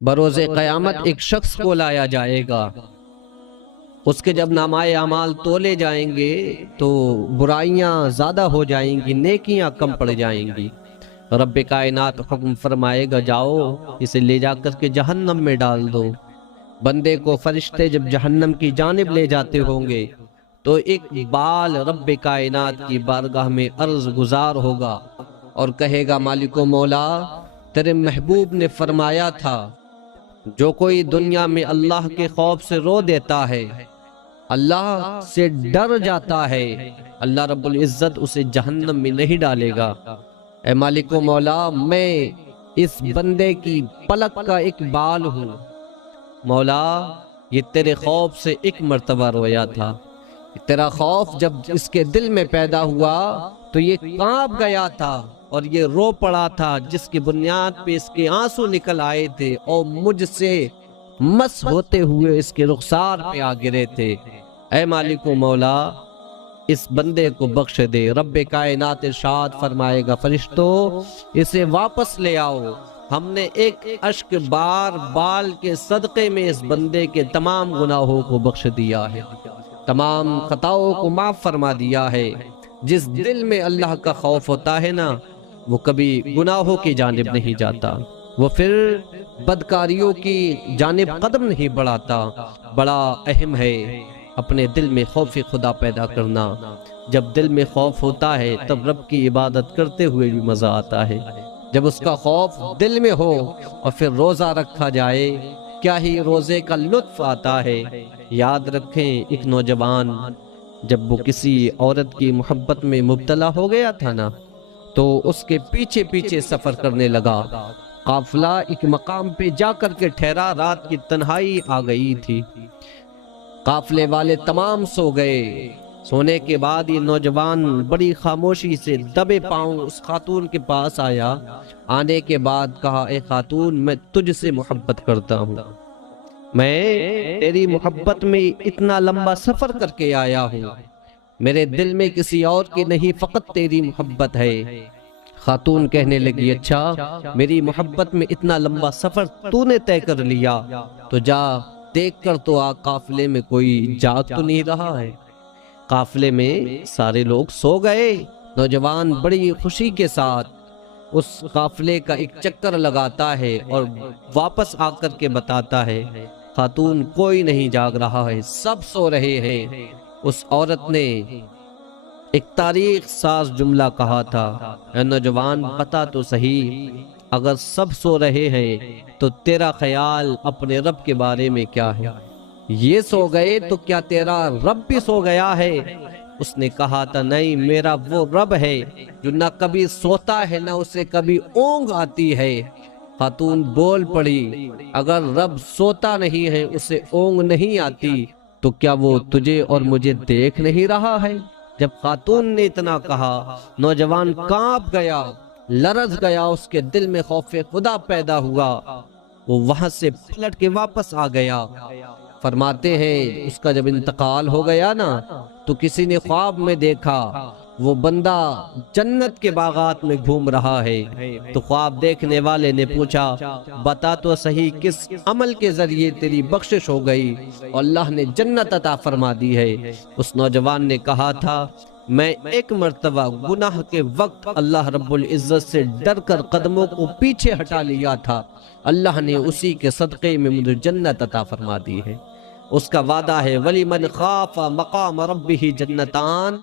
بروز قیامت ایک شخص کو لایا جائے گا، اس کے جب نامۂ اعمال تولے جائیں گے تو برائیاں زیادہ ہو جائیں گی، نیکیاں کم پڑ جائیں گی۔ رب کائنات حکم فرمائے گا جاؤ اسے لے جا کر کے جہنم میں ڈال دو۔ بندے کو فرشتے جب جہنم کی جانب لے جاتے ہوں گے تو ایک بال رب کائنات کی بارگاہ میں عرض گزار ہوگا اور کہے گا مالک و مولا، تیرے محبوب نے فرمایا تھا جو کوئی دنیا میں اللہ کے خوف سے رو دیتا ہے، اللہ سے ڈر جاتا ہے، اللہ رب العزت اسے جہنم میں نہیں ڈالے گا۔ اے مالک و مولا، میں اس بندے کی پلک کا ایک بال ہوں، مولا یہ تیرے خوف سے ایک مرتبہ رویا تھا، تیرا خوف جب اس کے دل میں پیدا ہوا تو یہ کانپ گیا تھا اور یہ رو پڑا تھا، جس کی بنیاد پہ اس کے آنسو نکل آئے تھے اور مجھ سے مس ہوتے ہوئے اس کے رخسار پہ آ گرے تھے۔ اے مالک و مولا، اس بندے کو بخش دے۔ رب کائنات ارشاد فرمائے گا فرشتو اسے واپس لے آؤ، ہم نے ایک اشک بار بال کے صدقے میں اس بندے کے تمام گناہوں کو بخش دیا ہے، تمام خطاؤں کو معاف فرما دیا ہے۔ جس دل میں اللہ کا خوف ہوتا ہے نا، وہ کبھی گناہوں کی جانب نہیں جاتا، وہ پھر بدکاریوں کی جانب قدم نہیں بڑھاتا۔ بڑا اہم ہے اپنے دل میں خوف خدا پیدا کرنا۔ جب دل میں خوف ہوتا ہے تب رب کی عبادت کرتے ہوئے بھی مزہ آتا ہے۔ جب اس کا خوف دل میں ہو اور پھر روزہ رکھا جائے، کیا ہی روزے کا لطف آتا ہے۔ یاد رکھیں ایک نوجوان جب وہ کسی عورت کی محبت میں مبتلا ہو گیا تھا نا، تو اس کے پیچھے پیچھے سفر کرنے لگا۔ قافلہ ایک مقام پہ جا کر کے ٹھہرا، رات کی تنہائی آ گئی تھی، قافلے والے تمام سو گئے۔ سونے کے بعد یہ نوجوان بڑی خاموشی سے دبے پاؤں اس خاتون کے پاس آیا۔ آنے کے بعد کہا، اے خاتون میں تجھ سے محبت کرتا ہوں، میں تیری محبت میں اتنا لمبا سفر کر کے آیا ہوں، میرے دل میں کسی اور کی نہیں، فقط تیری محبت ہے۔ خاتون کہنے لگی، اچھا میری محبت میں اتنا لمبا سفر تو نے طے کر لیا تو جا دیکھ کر تو آ، قافلے میں کوئی جاگ تو نہیں رہا ہے۔ قافلے میں سارے لوگ سو گئے۔ نوجوان بڑی خوشی کے ساتھ اس قافلے کا ایک چکر لگاتا ہے اور واپس آ کر کے بتاتا ہے، خاتون کوئی نہیں جاگ رہا ہے، سب سو رہے ہیں۔ اس عورت نے ایک تاریخ ساز جملہ کہا تھا، اے نوجوان بتا تو صحیح، اگر سب سو رہے ہیں تو تیرا خیال اپنے رب کے بارے میں کیا ہے؟ یہ سو گئے تو کیا تیرا رب بھی سو گیا ہے؟ اس نے کہا تھا، نہیں، میرا وہ رب ہے جو نہ کبھی سوتا ہے نہ اسے کبھی اونگ آتی ہے۔ خاتون بول پڑی، اگر رب سوتا نہیں ہے، اسے اونگ نہیں آتی، تو کیا وہ تجھے اور مجھے دیکھ نہیں رہا ہے؟ جب خاتون نے اتنا کہا، نوجوان کانپ گیا، لرز گیا، اس کے دل میں خوف خدا پیدا ہوا، وہ وہاں سے پلٹ کے واپس آ گیا۔ فرماتے ہیں اس کا جب انتقال ہو گیا نا تو کسی نے خواب میں دیکھا وہ بندہ جنت کے باغات میں گھوم رہا ہے، تو خواب دیکھنے والے نے پوچھا، بتا تو صحیح کس عمل کے ذریعے تیری بخشش ہو گئی اور اللہ نے جنت عطا فرما دی ہے؟ اس نوجوان نے کہا تھا، میں ایک مرتبہ گناہ کے وقت اللہ رب العزت سے ڈر کر قدموں کو پیچھے ہٹا لیا تھا، اللہ نے اسی کے صدقے میں مجھے جنت عطا فرما دی ہے۔ اس کا وعدہ ہے، وَلِمَنْ خَافَ مَقَامَ رَبِّهِ جَنَّتَانِ،